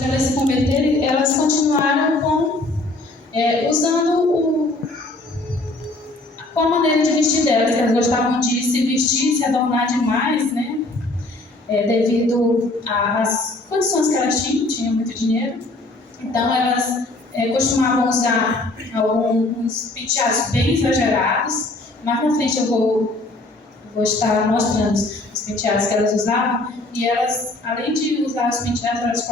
depois elas se converteram, elas continuaram usando com a maneira de vestir delas, que elas gostavam de se vestir, se adornar demais, né? Devido às condições que elas tinham muito dinheiro. Então elas costumavam usar alguns penteados bem exagerados. Mais na frente eu vou estar mostrando os penteados que elas usavam. E elas, além de usar os penteados, elas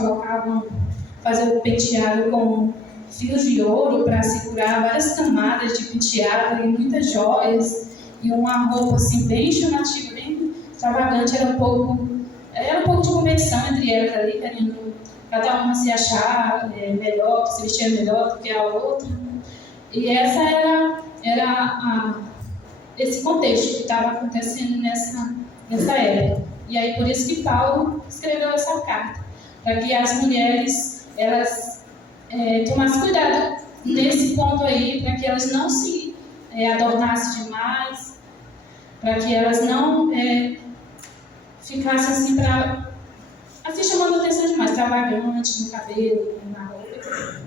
faziam o penteado com fios de ouro para segurar várias camadas de penteado e muitas joias. E uma roupa assim, bem chamativa, bem extravagante. Era um pouco de competição entre elas ali, querendo cada uma se achar melhor, se vestir melhor do que a outra. E essa era esse contexto que estava acontecendo nessa época. E aí por isso que Paulo escreveu essa carta, para que as mulheres elas tomassem cuidado nesse ponto aí, para que elas não se adornassem demais, para que elas não ficassem assim chamando a atenção demais, extravagante no cabelo, na roupa.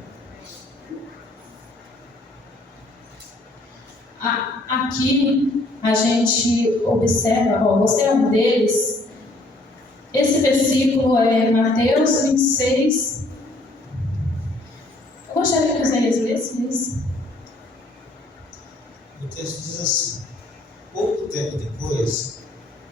Aqui a gente observa, você é um deles. Esse versículo é Mateus 26. Eu gostaria que os lessem isso. O texto diz assim: pouco tempo depois,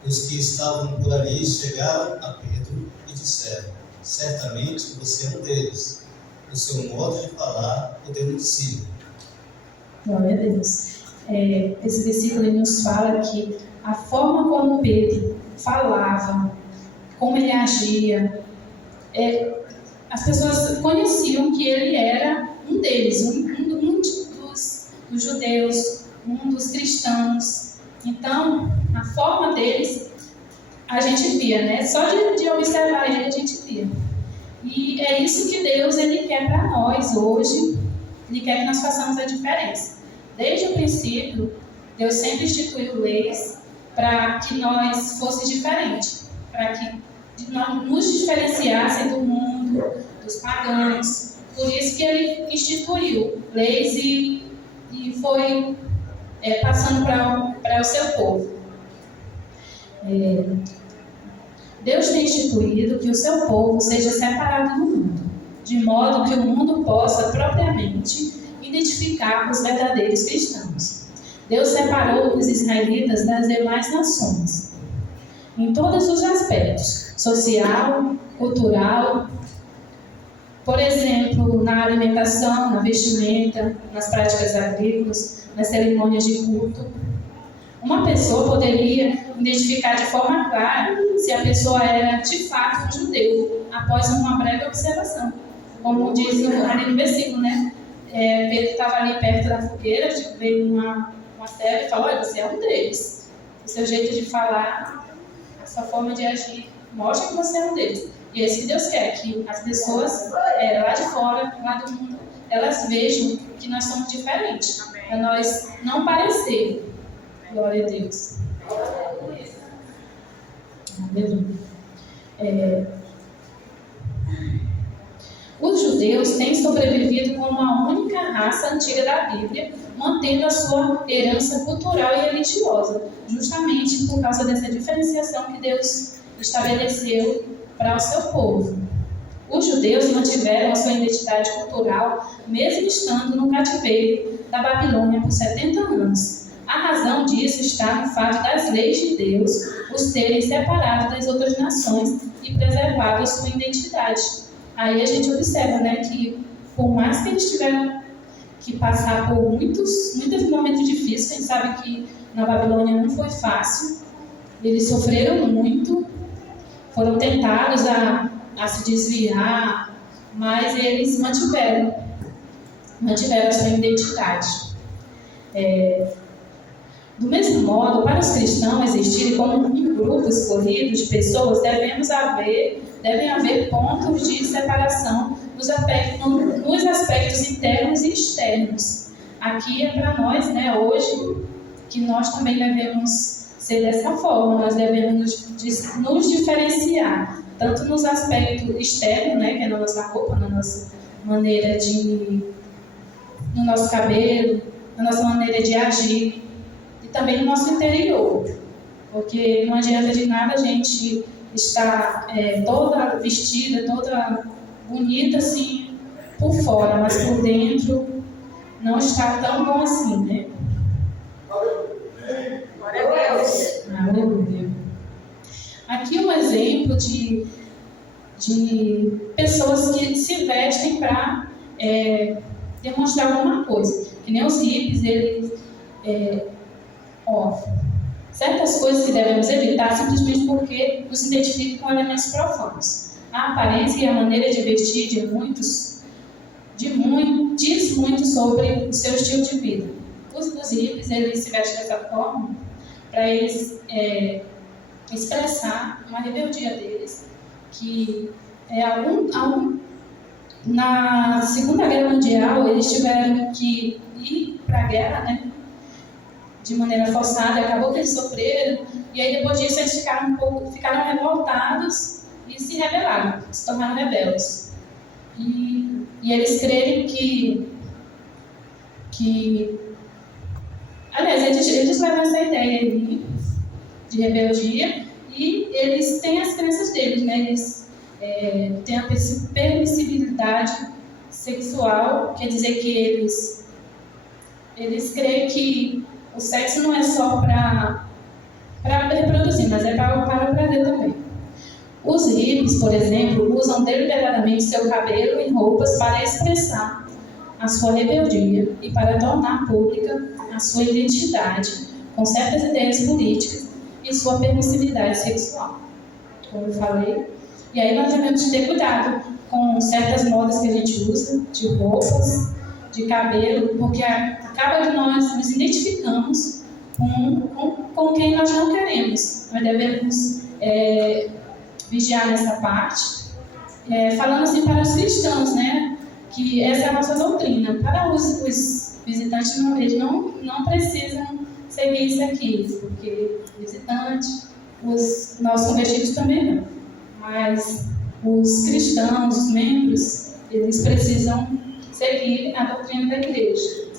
os que estavam por ali chegaram a Pedro e disseram: certamente você é um deles. O seu modo de falar o denuncia. Glória a Deus. Esse versículo ele nos fala que a forma como Pedro falava, como ele agia, as pessoas conheciam que ele era um deles, um dos judeus, um dos cristãos. Então, a forma deles, a gente via, né? Só de observar ele, a gente via. E é isso que Deus ele quer para nós hoje. Ele quer que nós façamos a diferença. Desde o princípio, Deus sempre instituiu leis para que nós fosse diferente, para que nós nos diferenciassem do mundo, dos pagãos. Por isso que Ele instituiu leis e foi passando para o seu povo. Deus tem instituído que o seu povo seja separado do mundo, de modo que o mundo possa propriamente identificar os verdadeiros cristãos. Deus separou os israelitas das demais nações, em todos os aspectos, social, cultural, por exemplo, na alimentação, na vestimenta, nas práticas agrícolas, nas cerimônias de culto. Uma pessoa poderia identificar de forma clara se a pessoa era de fato um judeu, após uma breve observação. Como diz ali no versículo, né? Pedro estava ali perto da fogueira, veio uma serva e falou: olha, você é um deles. O seu jeito de falar, a sua forma de agir, mostra que você é um deles. E é isso que Deus quer, que as pessoas lá de fora, lá do mundo, elas vejam que nós somos diferentes, para nós não parecer. Glória a Deus. Aleluia. Os judeus têm sobrevivido como a única raça antiga da Bíblia, mantendo a sua herança cultural e religiosa, justamente por causa dessa diferenciação que Deus estabeleceu para o seu povo. Os judeus mantiveram a sua identidade cultural, mesmo estando no cativeiro da Babilônia por 70 anos. A razão disso está no fato das leis de Deus os terem separado das outras nações e preservado a sua identidade. Aí a gente observa, né, que por mais que eles tiveram que passar por muitos momentos difíceis, a gente sabe que na Babilônia não foi fácil, eles sofreram muito, foram tentados a se desviar, mas eles mantiveram a sua identidade. Do mesmo modo, para os cristãos existirem como um grupo escolhido de pessoas, devem haver pontos de separação nos aspectos internos e externos. Aqui é para nós, né, hoje, que nós também devemos ser dessa forma, nós devemos nos diferenciar. tanto nos aspectos externos, né, que é na nossa roupa, na nossa maneira no nosso cabelo, na nossa maneira de agir, e também no nosso interior, porque não adianta de nada a gente estar toda vestida, toda bonita assim por fora, mas por dentro não está tão bom assim, né? Glória a Deus. Aleluia. Aqui um exemplo de pessoas que se vestem para demonstrar alguma coisa. Que nem os hippies, eles certas coisas que devemos evitar simplesmente porque nos identificam com elementos profanos. A aparência e a maneira de vestir de muitos diz muito sobre o seu estilo de vida. Os hippies, eles se vestem dessa forma para eles expressar uma rebeldia deles, que na Segunda Guerra Mundial eles tiveram que ir para a guerra, né, de maneira forçada, acabou que eles sofreram, e aí depois disso eles ficaram revoltados e se rebelaram, se tornaram rebeldes. E eles creem que aliás, eles levam essa ideia aí de rebeldia e eles têm as crenças deles, né? Eles têm a permissibilidade sexual, quer dizer que eles creem que o sexo não é só para reproduzir, mas é para o prazer também. Os hippies, por exemplo, usam deliberadamente seu cabelo e roupas para expressar a sua rebeldia e para tornar pública a sua identidade com certas ideias políticas e sua permissibilidade sexual, como eu falei. E aí nós devemos ter cuidado com certas modas que a gente usa, de roupas, de cabelo, porque acaba que nós nos identificamos com quem nós não queremos. Nós devemos vigiar nessa parte, falando assim para os cristãos, né, que essa é a nossa doutrina. Para os visitantes, eles não precisam seguir isso aqui, porque visitantes, os nossos convertidos também não. Mas os cristãos, os membros, eles precisam seguir a doutrina da igreja.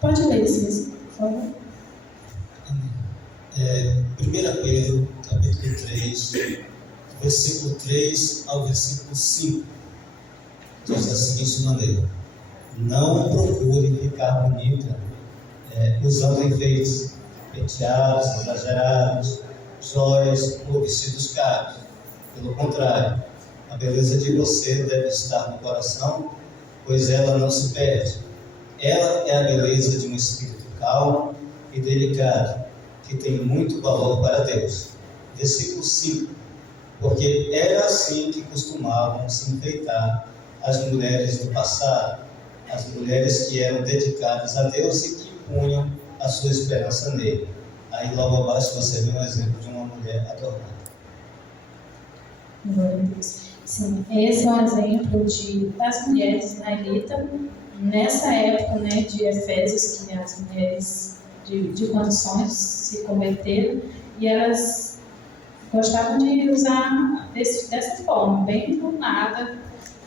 Pode ler, Cícero, por favor. 1 Pedro, capítulo 3, versículo 3 ao versículo 5, diz da seguinte maneira: não procure ficar bonita usando enfeites, penteados exagerados, joias ou vestidos caros. Pelo contrário, a beleza de você deve estar no coração, pois ela não se perde. Ela é a beleza de um espírito calmo e delicado, que tem muito valor para Deus. Versículo 5. Porque era assim que costumavam se enfeitar as mulheres do passado, as mulheres que eram dedicadas a Deus e que punham a sua esperança nele. Aí logo abaixo você vê um exemplo de uma mulher adornada. Glória a Deus. Sim, esse é um exemplo das mulheres israelitas nessa época, né, de Efésios, que as mulheres de condições se converteram, e elas gostavam de usar dessa forma, bem adornada,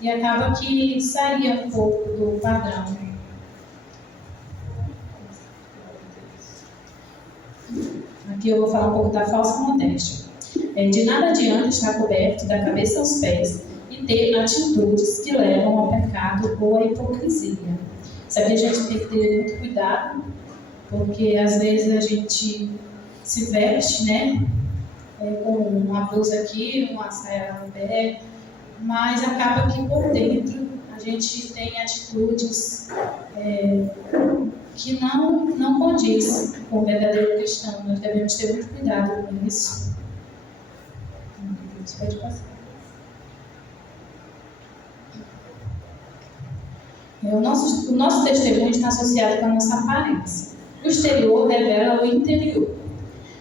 e acaba que saía um pouco do padrão. Aqui eu vou falar um pouco da falsa modéstia. De nada adianta estar coberto da cabeça aos pés e ter atitudes que levam ao pecado ou à hipocrisia. Isso aqui a gente tem que ter muito cuidado, porque às vezes a gente se veste, né, com uma blusa aqui, uma saia no pé, mas acaba que por dentro a gente tem atitudes que não condiz com o verdadeiro cristão. Nós devemos ter muito cuidado com isso. Isso pode passar. O nosso testemunho está associado com a nossa aparência. O exterior revela o interior.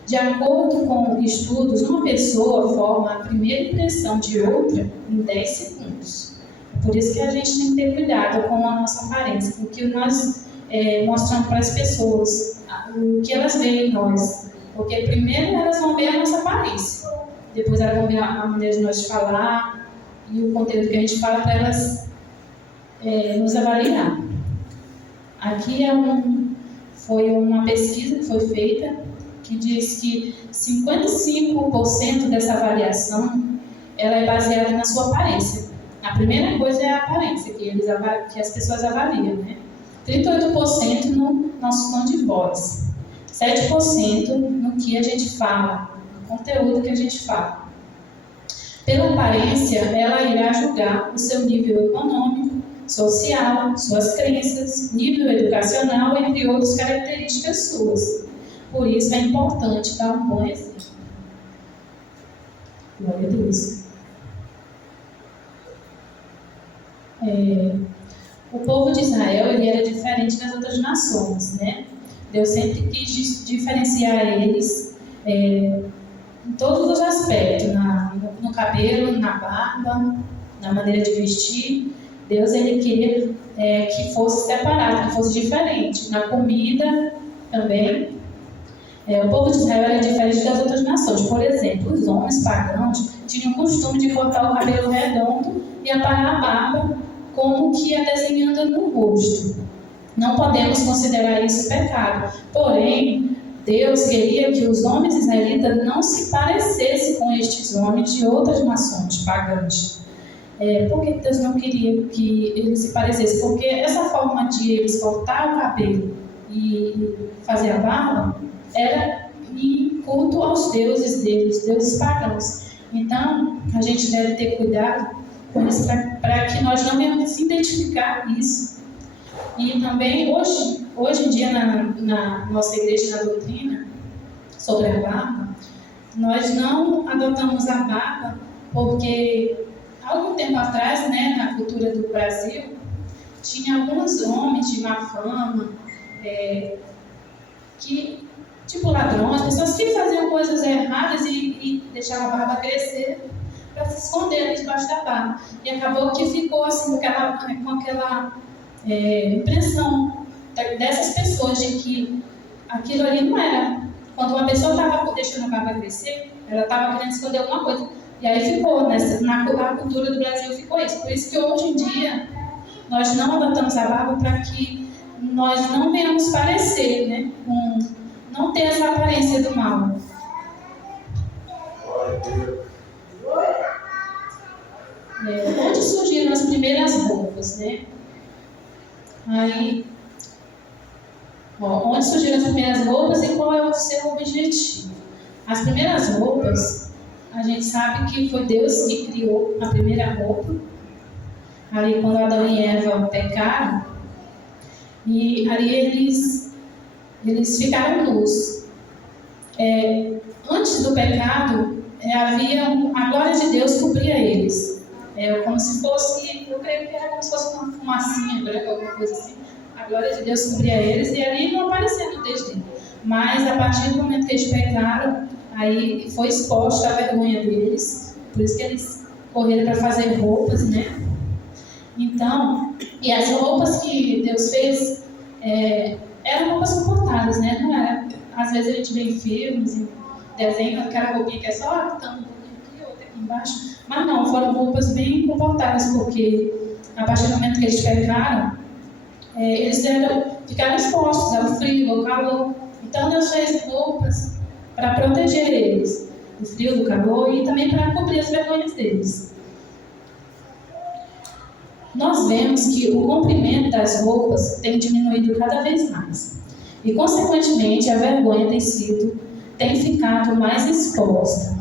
De acordo com estudos, uma pessoa forma a primeira impressão de outra em 10 segundos. É por isso que a gente tem que ter cuidado com a nossa aparência, porque nós mostrando para as pessoas o que elas veem em nós. Porque primeiro elas vão ver a nossa aparência, depois elas vão ver a maneira de nós falar e o conteúdo que a gente fala para elas nos avaliar. Aqui foi uma pesquisa que foi feita que diz que 55% dessa avaliação ela é baseada na sua aparência. A primeira coisa é a aparência que as pessoas avaliam, né? 38% no nosso tom de voz, 7% no que a gente fala, no conteúdo que a gente fala. Pela aparência, ela irá julgar o seu nível econômico, social, suas crenças, nível educacional, entre outras características suas. Por isso é importante dar um bom exemplo. Glória a Deus. O povo de Israel ele era diferente das outras nações, né? Deus sempre quis diferenciar eles em todos os aspectos, no cabelo, na barba, na maneira de vestir. Deus ele queria que fosse separado, que fosse diferente. Na comida também. O povo de Israel era diferente das outras nações. Por exemplo, os homens pagãos tinham o costume de cortar o cabelo redondo e aparar a barba como que ia desenhando no rosto. Não podemos considerar isso pecado. Porém, Deus queria que os homens israelitas não se parecessem com estes homens de outras nações pagãs. Por que Deus não queria que eles se parecessem? Porque essa forma de eles cortar o cabelo e fazer a barba era em culto aos deuses deles, deuses pagãos. Então, a gente deve ter cuidado com isso para que nós não venhamos identificar isso. E também, hoje em dia, na nossa igreja, na doutrina sobre a barba, nós não adotamos a barba porque, há algum tempo atrás, né, na cultura do Brasil, tinha alguns homens de má fama, tipo ladrões, pessoas que faziam coisas erradas e deixavam a barba crescer para se esconder debaixo da barba. E acabou que ficou assim, com aquela impressão dessas pessoas de que aquilo ali não era. Quando uma pessoa estava deixando a barba crescer, ela estava querendo esconder alguma coisa. E aí ficou, na cultura do Brasil ficou isso. Por isso que hoje em dia nós não adotamos a barba para que nós não venhamos parecer, né, não ter essa aparência do mal. Onde surgiram as primeiras roupas, né? Onde surgiram as primeiras roupas e qual é o seu objetivo? As primeiras roupas, a gente sabe que foi Deus que criou a primeira roupa. Ali quando Adão e Eva pecaram, e ali eles ficaram nus. Antes do pecado, havia a glória de Deus cobria eles. Como se fosse, eu creio que era como se fosse uma fumacinha branca, alguma coisa assim. A glória de Deus cobria eles e ali não aparecia no texto dele. Mas a partir do momento que eles pecaram, aí foi exposta a vergonha deles. Por isso que eles correram para fazer roupas, né? Então, e as roupas que Deus fez eram roupas confortáveis, né? Não era, às vezes a gente vê em filmes, em desenhos, aquela roupinha que é só botando um pouquinho aqui, outra aqui embaixo. Mas não, foram roupas bem confortáveis, porque a partir do momento que eles pecaram, eles ficaram expostos ao frio, ao calor. Então Deus fez roupas para proteger eles do frio, do calor e também para cobrir as vergonhas deles. Nós vemos que o comprimento das roupas tem diminuído cada vez mais. E, consequentemente, a vergonha tem ficado mais exposta.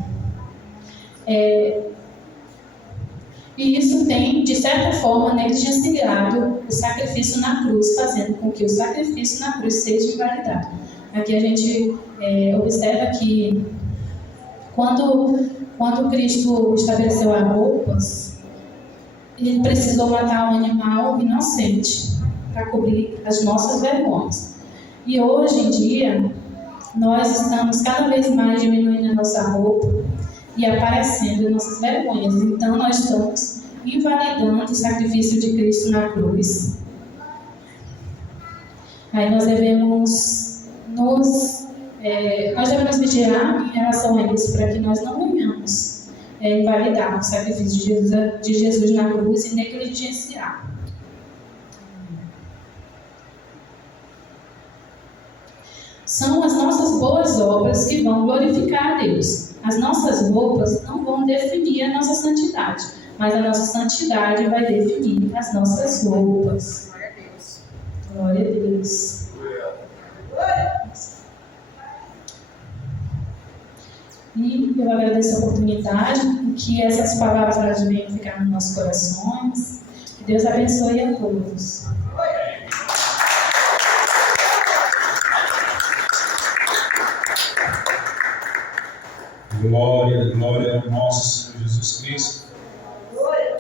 E isso tem, de certa forma, negligenciado o sacrifício na cruz, fazendo com que o sacrifício na cruz seja invalidado. Aqui a gente observa que quando Cristo estabeleceu as roupas, ele precisou matar um animal inocente para cobrir as nossas vergonhas. E hoje em dia, nós estamos cada vez mais diminuindo a nossa roupa e aparecendo nossas vergonhas. Então, nós estamos invalidando o sacrifício de Cristo na cruz. Aí nós devemos vigiar em relação a isso, para que nós não venhamos invalidar o sacrifício de Jesus na cruz e negligenciar. São as nossas boas obras que vão glorificar a Deus. As nossas roupas não vão definir a nossa santidade, mas a nossa santidade vai definir as nossas roupas. Glória a Deus. E eu agradeço a oportunidade, que essas palavras venham ficar nos nossos corações. Que Deus abençoe a todos. Glória, glória ao nosso Senhor Jesus Cristo.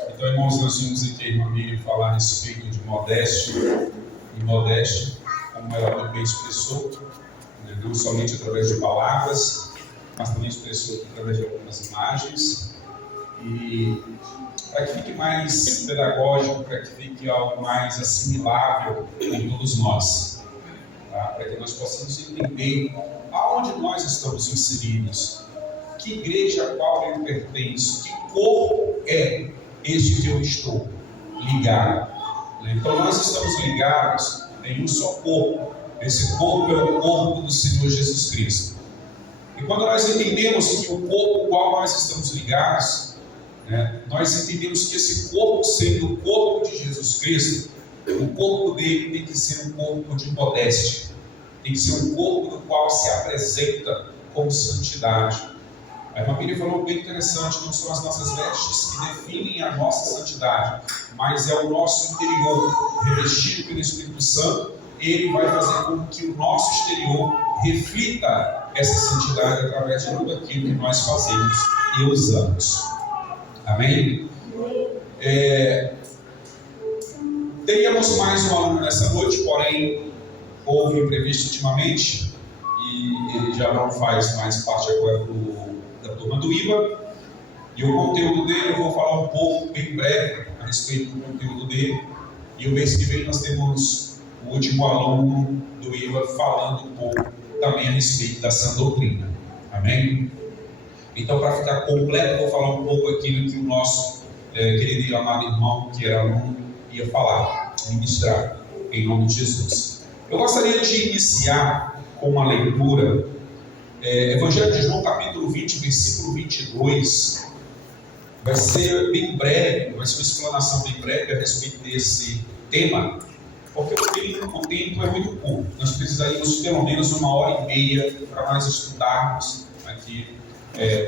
Então, irmãos, nós vimos aqui a irmã Miriam falar a respeito de modéstia e modéstia, como ela muito bem expressou, né? Não somente através de palavras, mas também expressou aqui através de algumas imagens. E para que fique mais pedagógico, para que fique algo mais assimilável em todos nós, tá? Para que nós possamos entender aonde nós estamos inseridos, que igreja a qual eu pertenço, que corpo é este que eu estou ligado. Então nós estamos ligados em um só corpo. Esse corpo é o corpo do Senhor Jesus Cristo. E quando nós entendemos que o corpo ao qual nós estamos ligados, né, nós entendemos que esse corpo, sendo o corpo de Jesus Cristo, o corpo dele tem que ser um corpo de modéstia, tem que ser um corpo no qual se apresenta com santidade. A irmã Miriam falou bem interessante, não são as nossas vestes que definem a nossa santidade, mas é o nosso interior, revestido pelo Espírito Santo. Ele vai fazer com que o nosso exterior reflita essa santidade através de tudo aquilo que nós fazemos e usamos. Amém? Teríamos mais um aluno nessa noite, porém houve imprevisto ultimamente e ele já não faz mais parte agora da turma do IBA. E o conteúdo dele, eu vou falar um pouco, bem breve, a respeito do conteúdo dele. E o mês que vem nós temos o último aluno do IBA falando um pouco também a respeito da sã doutrina. Amém? Então, para ficar completo, eu vou falar um pouco aquilo que o nosso querido e amado irmão, que era aluno, ia falar, ministrar, em nome de Jesus. Eu gostaria de iniciar com uma leitura, Evangelho de João, capítulo 20, versículo 22. Vai ser bem breve, vai ser uma explanação bem breve a respeito desse tema, porque o tempo é muito curto. Nós precisaríamos pelo menos 1h30 para nós estudarmos aqui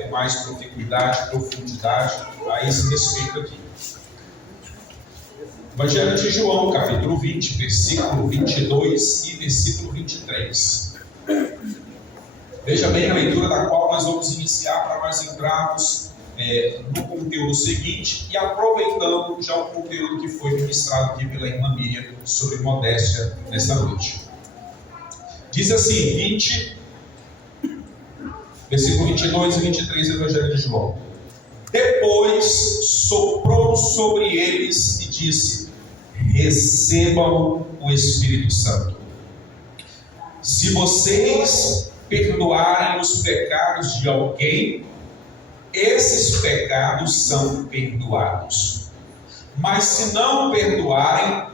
com mais profundidade, a esse respeito aqui. Evangelho de João, capítulo 20, versículo 22 e versículo 23. Veja bem a leitura da qual nós vamos iniciar para nós entrarmos no conteúdo seguinte e aproveitando já o conteúdo que foi ministrado aqui pela irmã Miriam sobre modéstia nesta noite. Diz assim, versículo 22 e 23 do Evangelho de João. Depois soprou sobre eles e disse: recebam o Espírito Santo. Se vocês perdoarem os pecados de alguém, esses pecados são perdoados. Mas se não perdoarem,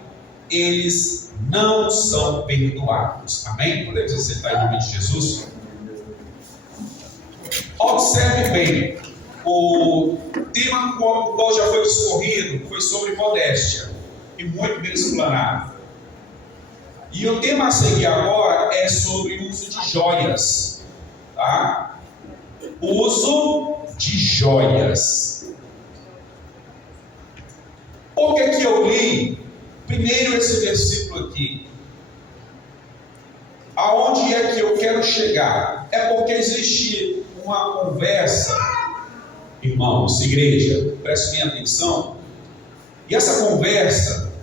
eles não são perdoados. Amém? Podemos aceitar em nome de Jesus? Observe bem, o tema qual já foi discorrido foi sobre modéstia, e muito bem explanado. E o tema a seguir agora é sobre o uso de joias, tá? Uso de joias. Por que eu li primeiro esse versículo aqui? Aonde é que eu quero chegar? É porque existe uma conversa, irmãos, igreja, preste bem atenção, e essa conversa,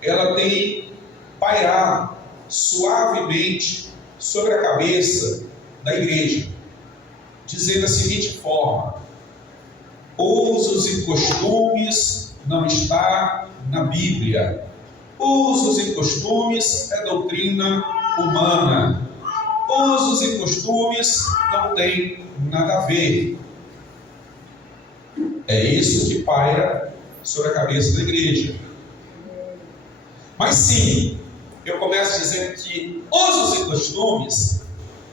ela tem pairado suavemente sobre a cabeça da igreja, dizendo da seguinte forma: usos e costumes não está na Bíblia. Usos e costumes é doutrina humana. Usos e costumes não tem nada a ver. É isso que paira sobre a cabeça da igreja. Mas sim, eu começo dizendo que usos e costumes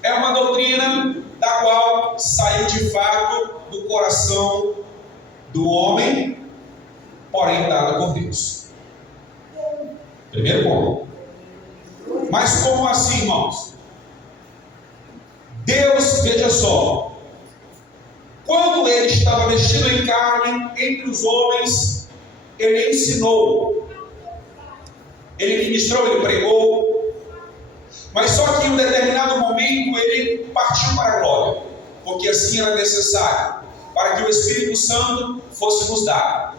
é uma doutrina da qual saiu de fato do coração do homem, porém dada por Deus. Primeiro ponto. Mas como assim, irmãos? Deus, veja só, quando ele estava vestido em carne entre os homens, ele ensinou, ele ministrou, ele pregou, mas só que em um determinado momento ele partiu para a glória, porque assim era necessário, para que o Espírito Santo fosse nos dado.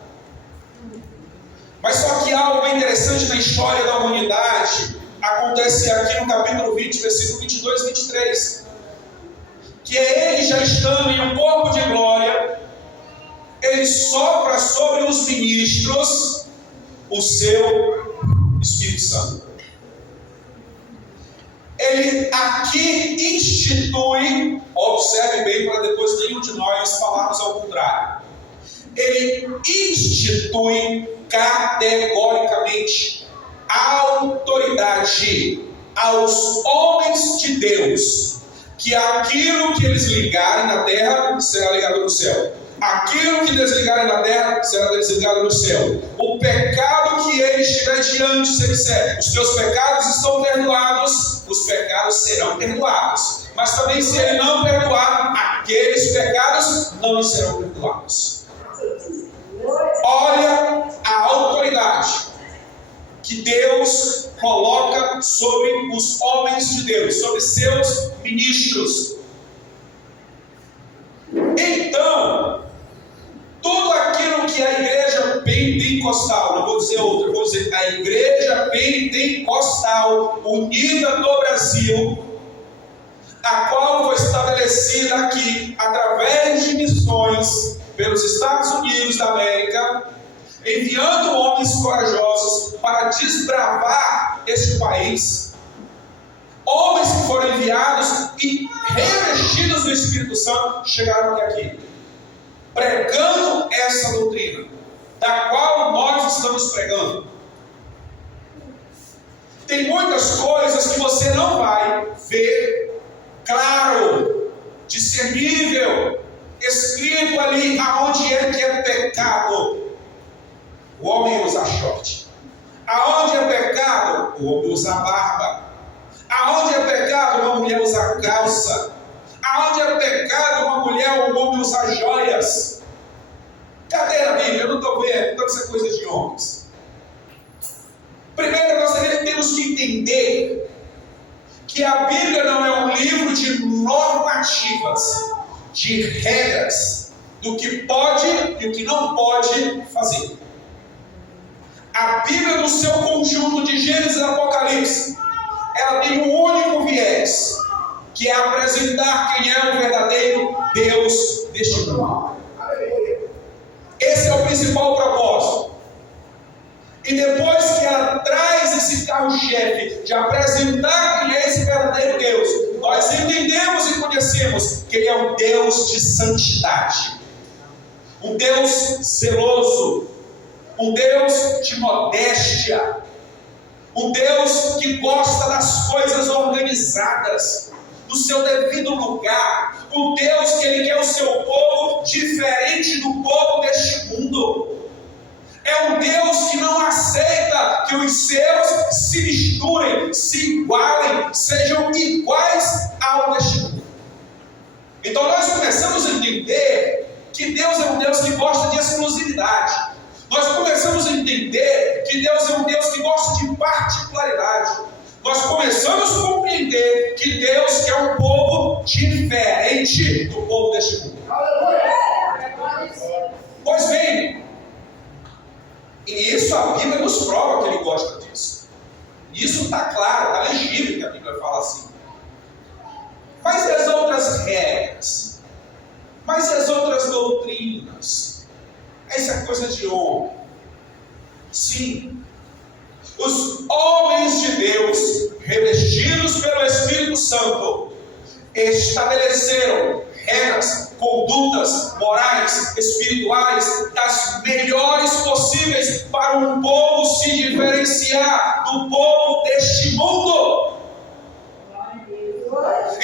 Mas só que algo bem interessante na história da humanidade acontece aqui no capítulo 20, versículo 22 e 23. Que é ele já estando em um corpo de glória, ele sopra sobre os ministros o seu Espírito Santo. Ele aqui institui, observe bem para depois nenhum de nós falarmos ao contrário. Ele institui categoricamente autoridade aos homens de Deus, que aquilo que eles ligarem na terra será ligado no céu, aquilo que desligarem na terra será desligado no céu. O pecado que ele estiver diante, se ele disser, os teus pecados estão perdoados, os pecados serão perdoados. Mas também se ele não perdoar, aqueles pecados não serão perdoados. Olha a autoridade que Deus coloca sobre os homens de Deus, sobre seus ministros. Então, tudo aquilo que a igreja pentecostal, não vou dizer outra, vou dizer a igreja pentecostal unida no Brasil, a qual foi estabelecida aqui através de missões pelos Estados Unidos da América, enviando homens corajosos para desbravar este país, homens que foram enviados e revestidos do Espírito Santo chegaram até aqui, pregando essa doutrina, da qual nós estamos pregando. Tem muitas coisas que você não vai ver claro, discernível, escrito ali aonde é que é pecado. O homem usa short. Aonde é pecado, o homem usa barba. Aonde é pecado, uma mulher usa calça. Aonde é pecado, uma mulher ou um homem usa joias. Cadê a Bíblia? Eu não estou vendo. Então isso é coisa de homens. Primeiro nós temos que entender que a Bíblia não é um livro de normativas, de regras, do que pode e o que não pode fazer. A Bíblia, no seu conjunto de Gênesis e Apocalipse, ela tem um único viés, que é apresentar quem é o verdadeiro Deus deste mundo. Esse é o principal propósito. E depois que ela traz esse carro-chefe de apresentar quem é esse verdadeiro Deus, nós entendemos e conhecemos que Ele é um Deus de santidade, um Deus zeloso, um Deus de modéstia, um Deus que gosta das coisas organizadas, no seu devido lugar, um Deus que Ele quer o seu povo diferente do povo deste mundo. É um Deus que não aceita que os seus se misturem, se igualem, sejam iguais ao deste mundo. Então nós começamos a entender que Deus é um Deus que gosta de exclusividade. Nós começamos a entender que Deus é um Deus que gosta de particularidade. Nós começamos a compreender que Deus quer um povo diferente do povo deste mundo. Pois bem, e isso a Bíblia nos prova que Ele gosta disso. Isso está claro, está legível que a Bíblia fala assim. Mas e as outras regras? Mas e as outras doutrinas? Essa é coisa de homem. Sim. Os estabeleceram regras, condutas, morais, espirituais, das melhores possíveis para um povo se diferenciar do povo deste mundo.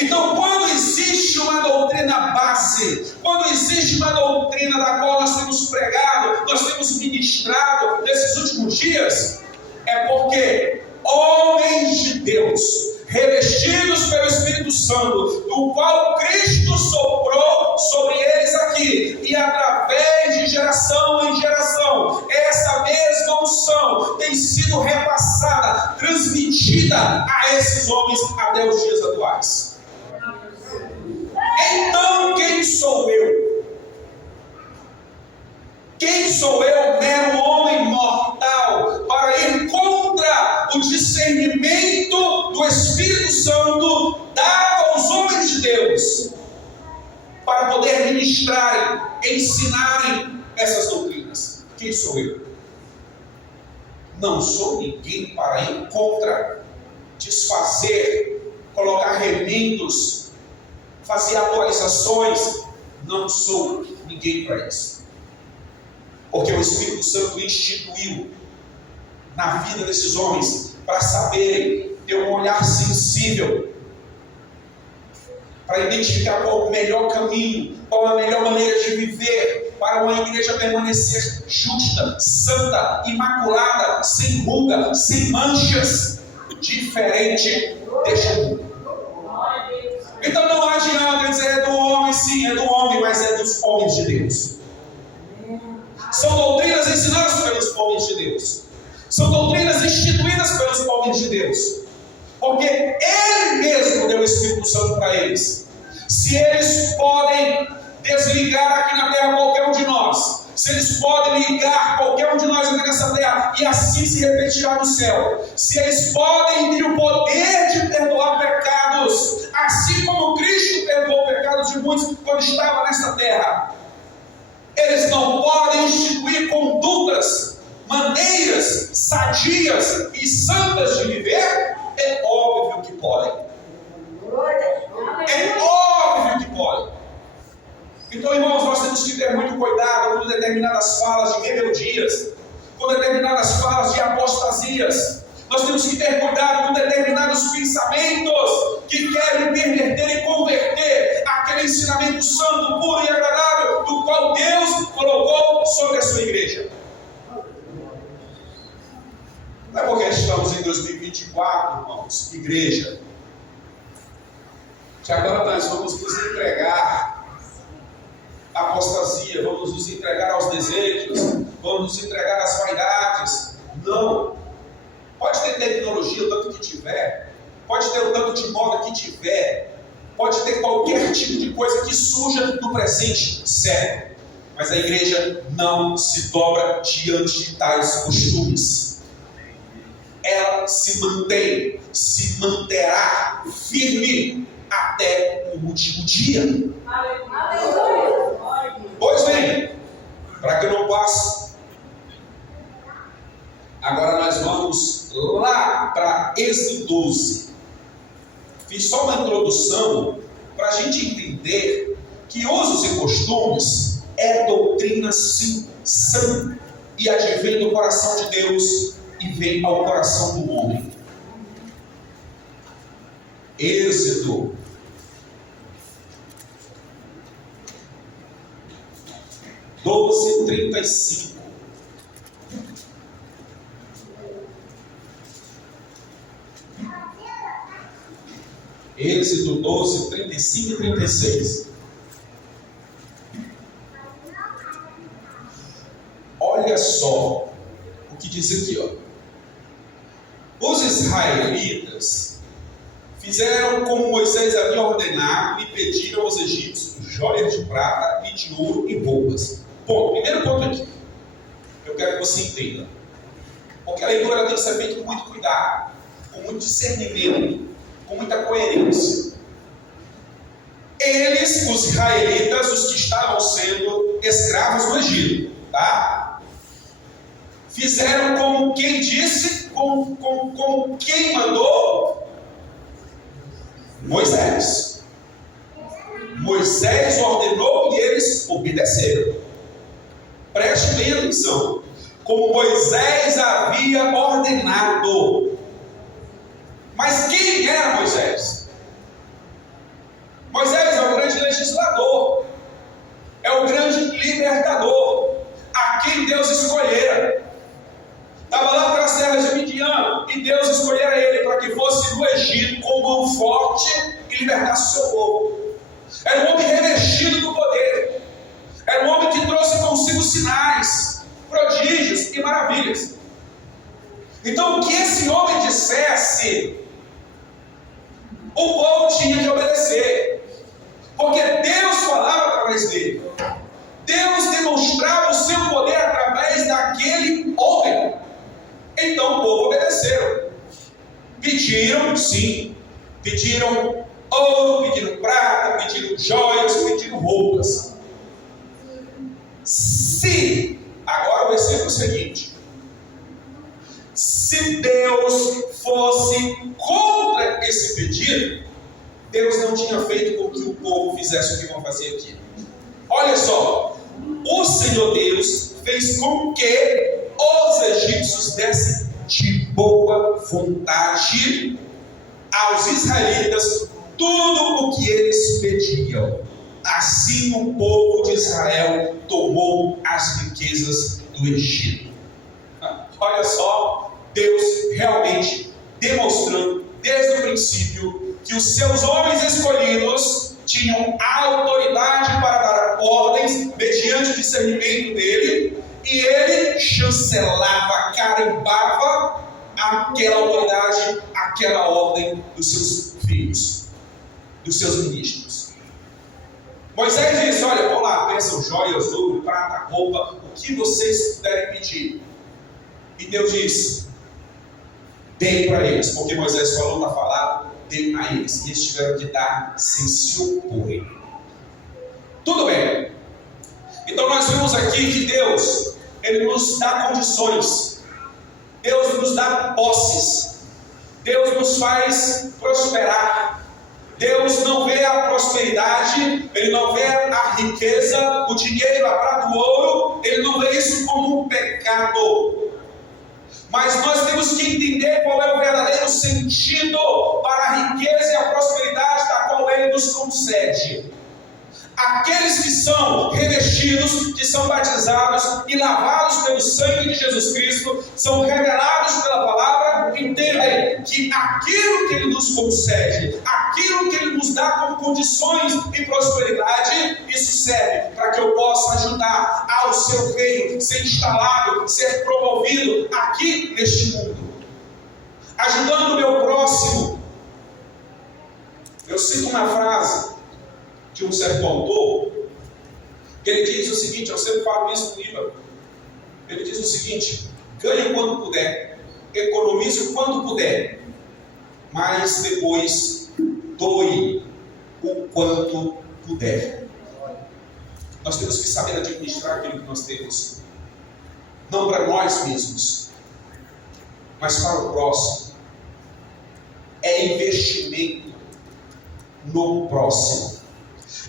Então, quando existe uma doutrina base, quando existe uma doutrina da qual nós temos pregado, nós temos ministrado nesses últimos dias, é porque homens de Deus, revestidos pelo Espírito Santo, do qual Cristo soprou sobre eles aqui, e através de geração em geração, essa mesma unção tem sido repassada, transmitida a esses homens até os dias atuais. Então, quem sou eu? Quem sou eu, mero homem mortal, para ir contra o discernimento do Espírito Santo dado aos homens de Deus, para poder ministrarem, ensinarem essas doutrinas? Quem sou eu? Não sou ninguém para ir contra, desfazer, colocar remendos, fazer atualizações. Não sou ninguém para isso. Porque o Espírito Santo instituiu na vida desses homens para saberem ter um olhar sensível, para identificar qual o melhor caminho, qual a melhor maneira de viver, para uma igreja permanecer justa, santa, imaculada, sem ruga, sem manchas, diferente deste mundo. Então não adianta dizer é do homem, sim, é do homem, mas é dos homens de Deus. São doutrinas ensinadas pelos homens de Deus. São doutrinas instituídas pelos homens de Deus. Porque Ele mesmo deu o Espírito Santo para eles. Se eles podem desligar aqui na terra qualquer um de nós, se eles podem ligar qualquer um de nós aqui nessa terra e assim se repetirá no céu, se eles podem ter o poder de perdoar pecados, assim como Cristo perdoou pecados de muitos quando estava nessa terra, eles não podem instituir condutas, maneiras sadias e santas de viver? É óbvio que podem. É óbvio que podem. Então, irmãos, nós temos que ter muito cuidado com determinadas falas de rebeldias, com determinadas falas de apostasias. Nós temos que ter cuidado com determinados pensamentos que querem perverter e converter aquele ensinamento santo, puro e agradável, do qual Deus colocou sobre a sua igreja. Não é porque estamos em 2024, irmãos, igreja, que agora nós vamos nos entregar à apostasia, vamos nos entregar aos desejos, vamos nos entregar às vaidades. Não. Pode ter tecnologia o tanto que tiver, pode ter o tanto de moda que tiver, pode ter qualquer tipo de coisa que surja no presente século, mas a igreja não se dobra diante de tais costumes. Ela se mantém, se manterá firme até o último dia. Pois bem, para que eu não passe, agora nós vamos lá para Êxodo 12. Fiz só uma introdução para a gente entender que usos e costumes é doutrina sim, sã, e advém do coração de Deus e vem ao coração do homem. Êxodo 12:35. Êxodo 12, 35 e 36. Olha só o que diz aqui, ó. Os israelitas fizeram como Moisés havia ordenado e pediram aos egípcios joias de prata e de ouro e roupas. Bom, primeiro ponto aqui, eu quero que você entenda, porque a leitura tem que ser feita com muito cuidado, com muito discernimento, com muita coerência. Eles, os israelitas, os que estavam sendo escravos no Egito, tá? Fizeram como quem disse, como quem mandou? Moisés. Moisés ordenou e eles obedeceram. Preste bem atenção. Como Moisés havia ordenado. Mas quem era Moisés? Moisés é o grande legislador. É o grande libertador. A quem Deus escolhera. Estava lá para as terras de Midian, e Deus escolhera ele para que fosse no Egito com mão forte e libertasse o seu povo. Era um homem revestido do poder. Era um homem que trouxe consigo sinais, prodígios e maravilhas. Então, o que esse homem dissesse, o povo tinha de obedecer. Porque Deus falava através dele. Deus demonstrava o seu poder através daquele homem. Então o povo obedeceu. Pediram, sim. Pediram ouro, pediram prata, pediram joias, pediram roupas. Se, agora o versículo seguinte. Se Deus fosse contra esse pedido, Deus não tinha feito com que o povo fizesse o que vão fazer aqui. Olha só. O Senhor Deus fez com que os egípcios dessem de boa vontade aos israelitas tudo o que eles pediam. Assim o povo de Israel tomou as riquezas do Egito. Olha só, Deus realmente demonstrando desde o princípio que os seus homens escolhidos tinham a autoridade para dar ordens mediante o discernimento dele, e ele chancelava, carimbava aquela autoridade, aquela ordem dos seus filhos, dos seus ministros. Moisés disse: olha, vão lá, peçam joias, ouro, prata, roupa, o que vocês puderem pedir. E Deus disse: deem para eles, porque Moisés falou, está falado, deem a eles. E eles tiveram que dar sem se oporem. Tudo bem. Então nós vemos aqui que Deus, Ele nos dá condições. Deus nos dá posses. Deus nos faz prosperar. Deus não vê a prosperidade, Ele não vê a riqueza, o dinheiro, a prata, o ouro, Ele não vê isso como um pecado. Mas nós temos que entender qual é o verdadeiro sentido para a riqueza e a prosperidade da qual Ele nos concede. Aqueles que são revestidos, que são batizados e lavados pelo sangue de Jesus Cristo, são revelados pela palavra, entendem que aquilo que Ele nos concede, aquilo que Ele nos dá como condições de prosperidade, isso serve para que eu possa ajudar ao seu reino ser instalado, ser promovido aqui neste mundo, ajudando o meu próximo. Eu cito uma frase de um certo autor, que ele diz o seguinte, eu sempre falo isso no livro, ele diz o seguinte: ganhe quando puder, economize quando puder, mas depois doe o quanto puder. Nós temos que saber administrar aquilo que nós temos, não para nós mesmos, mas para o próximo. É investimento no próximo.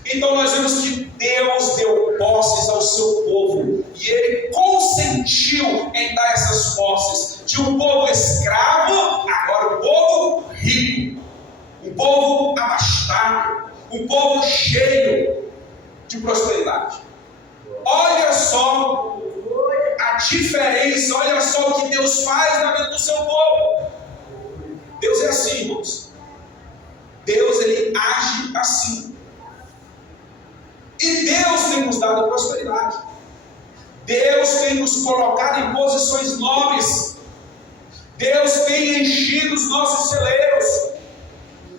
Então nós vemos que Deus deu posses ao seu povo, e Ele consentiu em dar essas posses de um povo escravo, agora um povo rico, um povo abastado, um povo cheio de prosperidade. Olha só a diferença, olha só o que Deus faz na vida do seu povo. Deus é assim, irmãos. Deus, Ele age assim. E Deus tem nos dado prosperidade. Deus tem nos colocado em posições nobres. Deus tem enchido os nossos celeiros.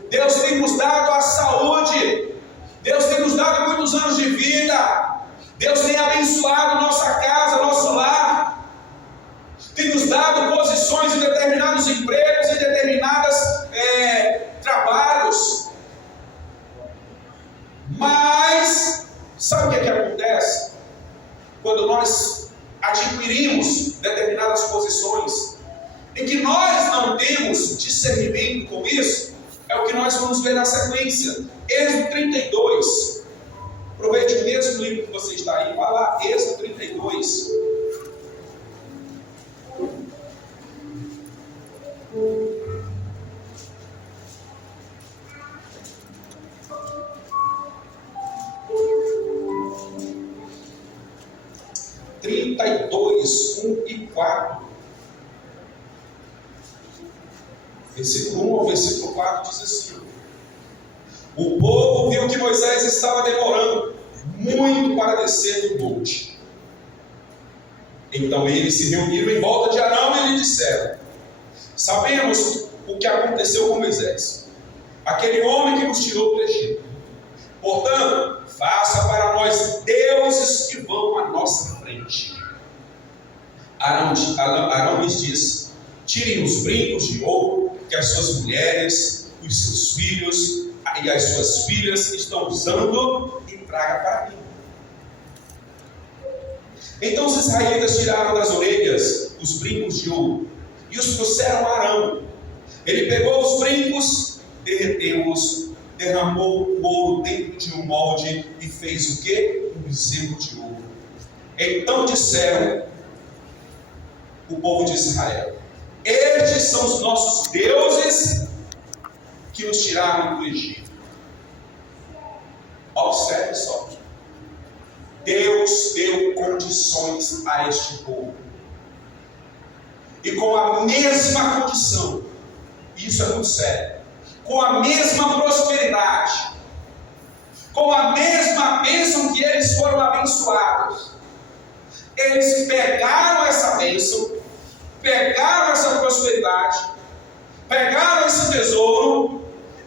Deus tem nos dado a saúde. Deus tem nos dado muitos anos de vida. Deus tem abençoado nossa casa, nosso lar. Tem nos dado posições em determinados empregos, em determinados trabalhos. Mas sabe o que acontece? Quando nós adquirimos determinadas posições e que nós não temos discernimento com isso, é o que nós vamos ver na sequência. Êxodo 32. Aproveite o mesmo livro que você está aí. Vai lá, Êxodo 32. e 4. Versículo 1 ao versículo 4 diz assim: o povo viu que Moisés estava demorando muito para descer do monte. Então eles se reuniram em volta de Arão e lhe disseram: sabemos o que aconteceu com Moisés, aquele homem que nos tirou do Egito. Portanto, faça para nós deuses que vão à nossa frente. Arão lhes disse: tirem os brincos de ouro que as suas mulheres, os seus filhos e as suas filhas estão usando e traga para mim. Então os israelitas tiraram das orelhas os brincos de ouro e os trouxeram a Arão. Ele pegou os brincos, derreteu-os, derramou o ouro dentro de um molde e fez o quê? Um bezerro de ouro. Então disseram o povo de Israel: estes são os nossos deuses que nos tiraram do Egito. Observe só. Deus deu condições a este povo. E com a mesma condição, isso é muito sério, com a mesma prosperidade, com a mesma bênção que eles foram abençoados, eles pegaram essa bênção, pegaram essa prosperidade, pegaram esse tesouro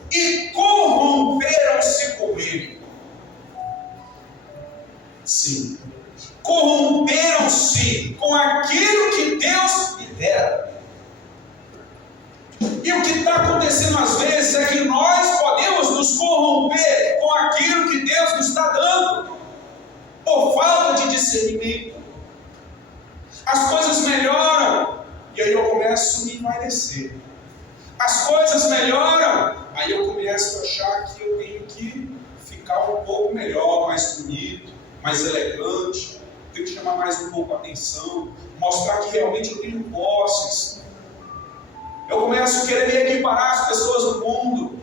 e corromperam-se com ele. Sim, corromperam-se com aquilo que Deus lhe dera. E o que está acontecendo às vezes é que nós podemos nos corromper com aquilo que Deus nos está dando, por falta de discernimento. As coisas melhoram, e aí eu começo a me envaidecer. As coisas melhoram, aí eu começo a achar que eu tenho que ficar um pouco melhor, mais bonito, mais elegante, tenho que chamar mais um pouco a atenção, mostrar que realmente eu tenho posses. Eu começo a querer me equiparar às pessoas do mundo.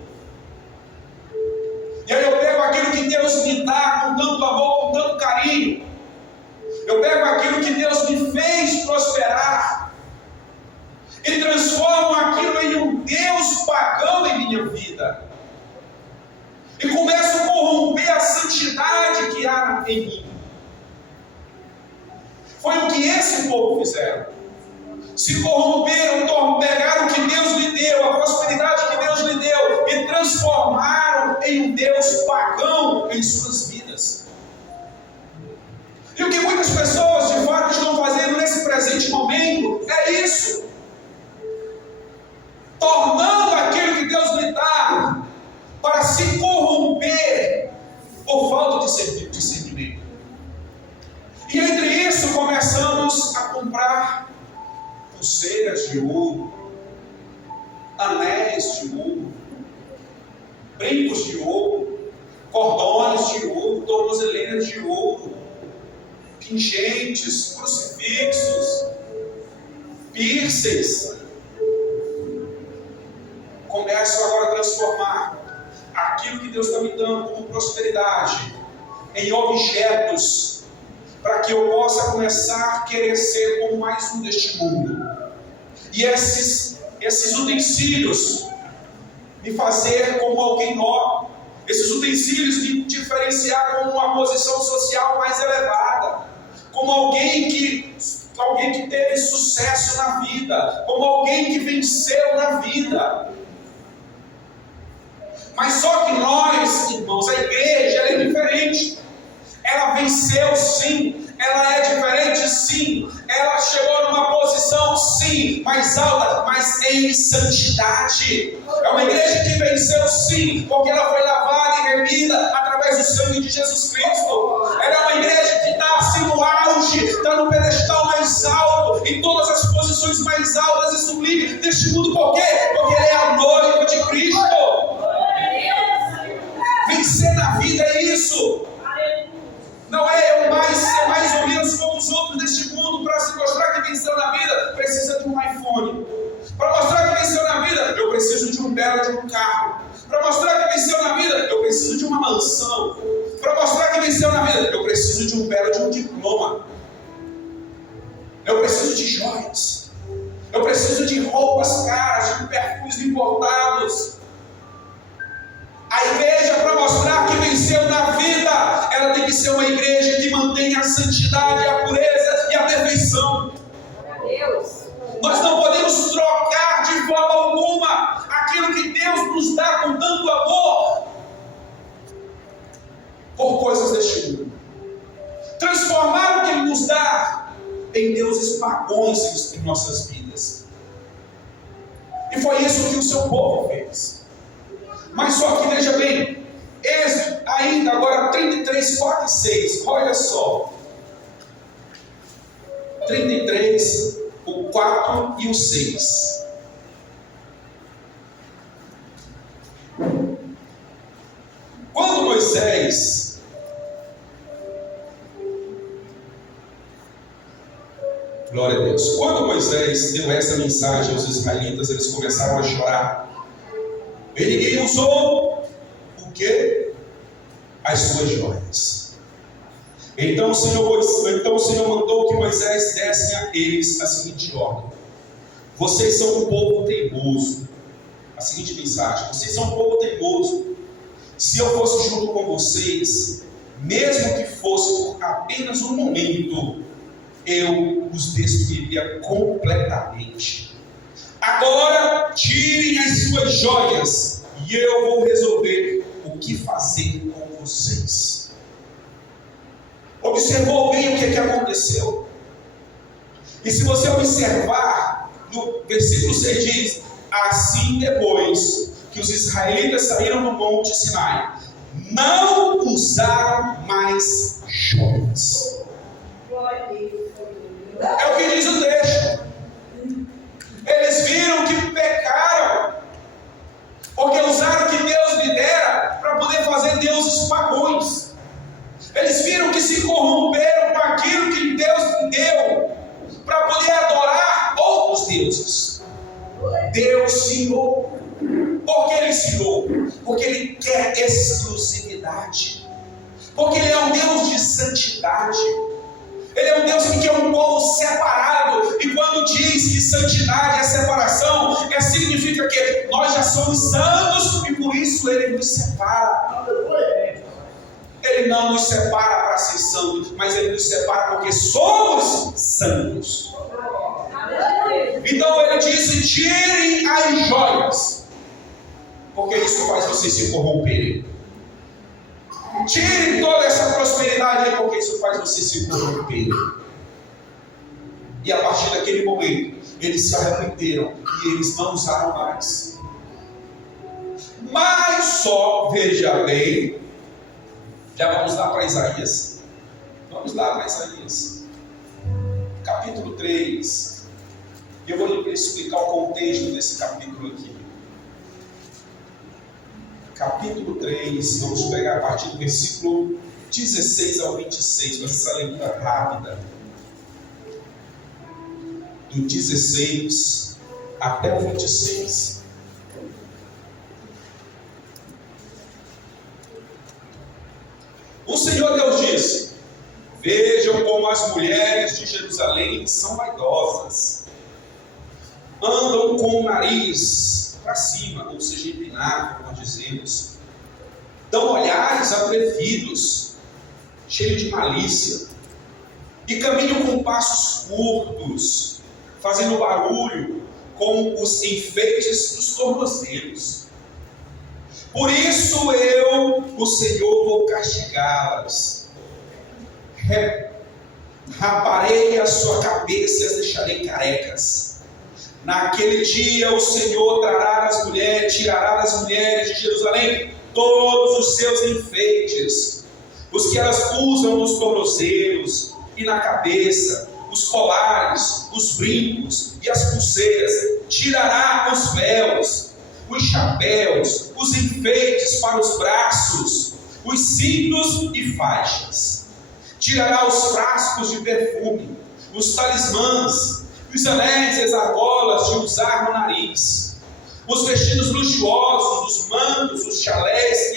E aí eu pego aquilo que Deus me dá com tanto amor, com tanto carinho. Eu pego aquilo que Deus me fez prosperar e transformo aquilo em um Deus pagão em minha vida. E começo a corromper a santidade que há em mim. Foi o que esse povo fizeram. Se corromperam, pegaram o que Deus lhe deu, a prosperidade que Deus lhe deu, e transformaram em um Deus pagão em suas vidas. E o que muitas pessoas de fato estão fazendo nesse presente momento é isso: tornando aquilo que Deus lhe dá para se corromper por falta de discernimento. E entre isso começamos a comprar pulseiras de ouro, anéis de ouro, brincos de ouro, cordões de ouro, tornozeleiras de ouro, pingentes, crucifixos, piercings. Começo agora a transformar aquilo que Deus está me dando como prosperidade em objetos, para que eu possa começar a querer ser como mais um deste mundo. E esses utensílios me fazer como alguém nobre, esses utensílios me diferenciar como uma posição social mais elevada, como alguém que teve sucesso na vida, como alguém que venceu na vida. Mas só que nós, irmãos, a igreja, ela é diferente. Ela venceu sim, ela é diferente sim, ela chegou numa posição sim, mais alta, mas em santidade. É uma igreja que venceu sim, porque ela foi lavada e remida através do sangue de Jesus Cristo. Ela é uma igreja que está assim no auge, está no pedestal mais alto, em todas as posições mais altas e sublimes deste mundo. Por quê? Porque ela é a noiva de Cristo. belo de um carro. Para mostrar que venceu na vida, eu preciso de uma mansão. Para mostrar que venceu na vida, eu preciso de um belo de um diploma. Eu preciso de joias. Eu preciso de roupas caras, de perfumes importados. A igreja, para mostrar que venceu na vida, ela tem que ser uma igreja que mantenha a santidade, a pureza e a perfeição. Nós não podemos trocar de forma alguma aquilo que Deus nos dá com tanto amor por coisas deste mundo. Transformar o que Ele nos dá em deuses pagões em nossas vidas. E foi isso que o seu povo fez. Mas só que veja bem, Êxodo ainda agora 33, 4 e 6, olha só. 33, o 4 e o 6. Quando Moisés glória a Deus. Quando Moisés deu essa mensagem aos israelitas, eles começaram a chorar. Ele lhe usou o quê? As suas joias. Então o Senhor mandou que Moisés desse a eles a seguinte ordem: vocês são um povo teimoso. A seguinte mensagem: vocês são um povo teimoso. Se eu fosse junto com vocês, mesmo que fosse por apenas um momento, eu os destruiria completamente. Agora tirem as suas joias e eu vou resolver o que fazer com vocês. Observou bem o que aconteceu. E se você observar, no versículo 6 diz: assim depois que os israelitas saíram do monte Sinai, não usaram mais joias. É o que diz o texto. Eles viram que pecaram, porque usaram o que Deus lhe dera para poder fazer deuses pagões. Eles viram que se corromperam com aquilo que Deus lhe deu para poder adorar outros deuses. Deus se irou. Por que Ele se irou? Porque Ele quer exclusividade. Porque Ele é um Deus de santidade. Ele é um Deus que quer um povo separado. E quando diz que santidade é separação, significa que nós já somos santos e por isso Ele nos separa. Ele não nos separa para ser santos, mas Ele nos separa porque somos santos. Então Ele disse: tirem as joias, porque isso faz vocês se corromperem. Tirem toda essa prosperidade aí, porque isso faz vocês se corromperem. E a partir daquele momento, eles se arrependeram e eles não usaram mais. Mas só, veja bem, já vamos lá para Isaías. Vamos lá para Isaías, capítulo 3. E eu vou lhe explicar o contexto desse capítulo aqui. Capítulo 3, vamos pegar a partir do versículo 16 ao 26, mas essa leitura rápida. Do 16 até o 26. O Senhor Deus disse: vejam como as mulheres de Jerusalém são vaidosas. Andam com o nariz para cima, ou seja, empinado, como nós dizemos. Dão olhares atrevidos, cheios de malícia. E caminham com passos curtos, fazendo barulho com os enfeites dos tornozelos. Por isso eu, o Senhor, vou castigá-las. Raparei a sua cabeça e as deixarei carecas. Naquele dia o Senhor tirará das mulheres de Jerusalém todos os seus enfeites, os que elas usam nos tornozelos e na cabeça, os colares, os brincos e as pulseiras. Tirará os véus, os chapéus, os enfeites para os braços, os cintos e faixas. Tirará os frascos de perfume, os talismãs, os anéis e as argolas de usar no nariz. os vestidos luxuosos, os mantos, os chalés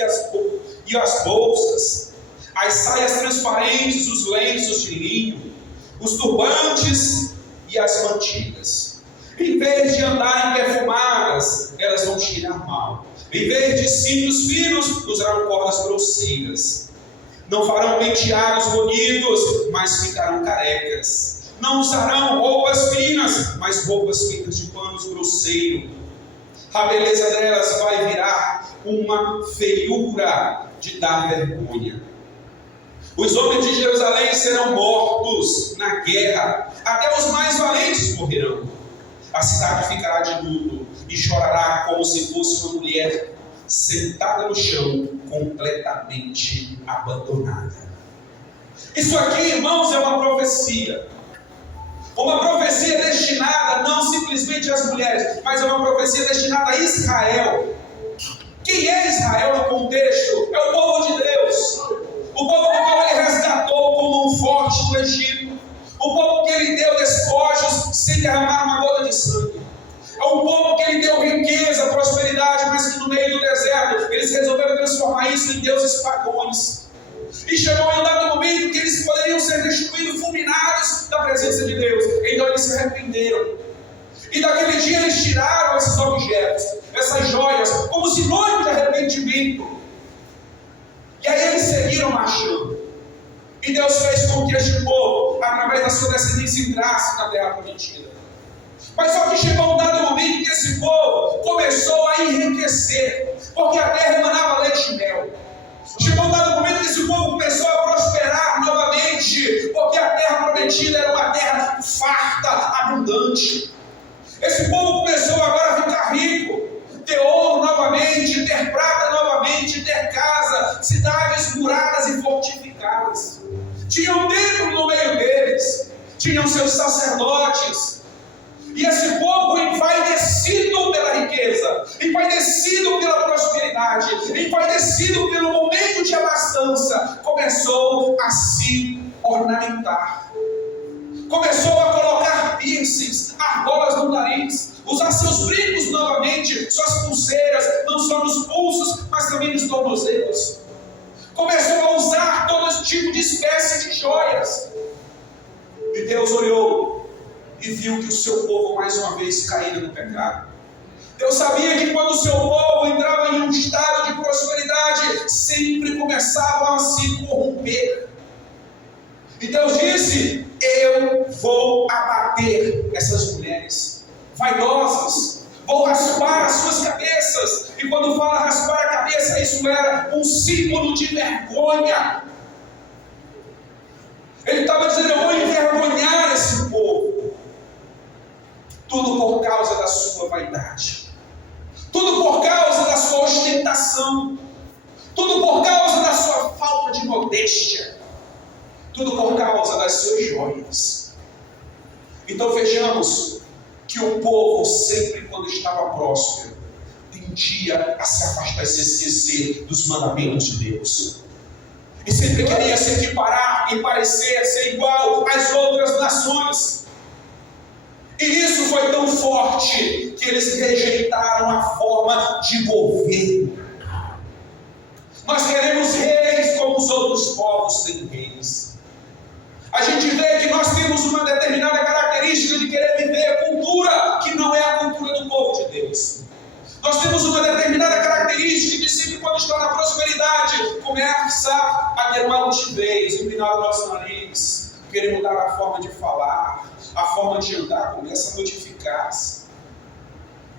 e as bolsas, as saias transparentes, os lenços de linho, os turbantes e as mantilhas. Em vez de andarem perfumadas, elas vão cheirar mal. Em vez de cintos finos, usarão cordas grosseiras. Não farão penteados bonitos, mas ficarão carecas. Não usarão roupas finas, mas roupas feitas de panos grosseiros. A beleza delas vai virar uma feiura de dar vergonha. Os homens de Jerusalém serão mortos na guerra, até os mais valentes morrerão. A cidade ficará de luto e chorará como se fosse uma mulher sentada no chão, completamente abandonada. Isso aqui, irmãos, é uma profecia. Uma profecia destinada não simplesmente às mulheres, mas é uma profecia destinada a Israel. Quem é Israel no contexto? É o povo de Deus. O povo do qual ele resgatou com mão forte do Egito. O povo que ele deu despojos sem derramar uma gota de sangue. É um povo que ele deu riqueza, prosperidade, mas que no meio do deserto eles resolveram transformar isso em deuses pagãos. E chegou em um dado momento que eles poderiam ser destruídos, fulminados da presença de Deus. Então eles se arrependeram. E daquele dia eles tiraram esses objetos, essas joias, como sinônimo de arrependimento. E aí eles seguiram marchando. E Deus fez com que este povo, através da sua descendência, entrasse na terra prometida. Mas só que chegou um dado momento que esse povo começou a enriquecer, porque a terra emanava leite e mel. Chegou um dado momento que esse povo começou a prosperar novamente, porque a terra prometida era uma terra farta, abundante. Esse povo começou agora a ficar rico, ter ouro novamente, ter prata novamente, ter casa, cidades muradas e fortificadas. Tinham templo no meio deles, tinham seus sacerdotes. E esse povo envaidecido pela riqueza, envaidecido pela prosperidade, envaidecido pelo momento de abastança, começou a se ornamentar. Começou a colocar piercings, argolas no nariz, usar seus brincos novamente, suas pulseiras, não só nos pulsos, mas também nos tornozelos. Começou a usar todo tipo de espécie de joias. E Deus olhou e viu que o seu povo mais uma vez caíra no pecado. Deus sabia que quando o seu povo entrava em um estado de prosperidade, sempre começavam a se corromper. E Deus disse: eu vou abater essas mulheres vaidosas, vou raspar as suas cabeças. E quando fala raspar a cabeça, isso era um símbolo de vergonha. Ele estava dizendo: eu vou envergonhar esse povo. Tudo por causa da sua vaidade, tudo por causa da sua ostentação, tudo por causa da sua falta de modéstia, tudo por causa das suas joias. Então vejamos que o povo sempre, quando estava próspero, tendia a se afastar e se esquecer dos mandamentos de Deus. E sempre queria se equiparar e parecer ser igual às outras nações. E isso foi tão forte que eles rejeitaram a forma de governo. Nós queremos reis como os outros povos têm reis. A gente vê que nós temos uma determinada característica de querer viver a cultura que não é a cultura do povo de Deus. Nós temos uma determinada característica de sempre, quando está na prosperidade, começar a ter uma altivez, empinar o nosso nariz, querer mudar a forma de falar, a forma de andar, começa a modificar-se.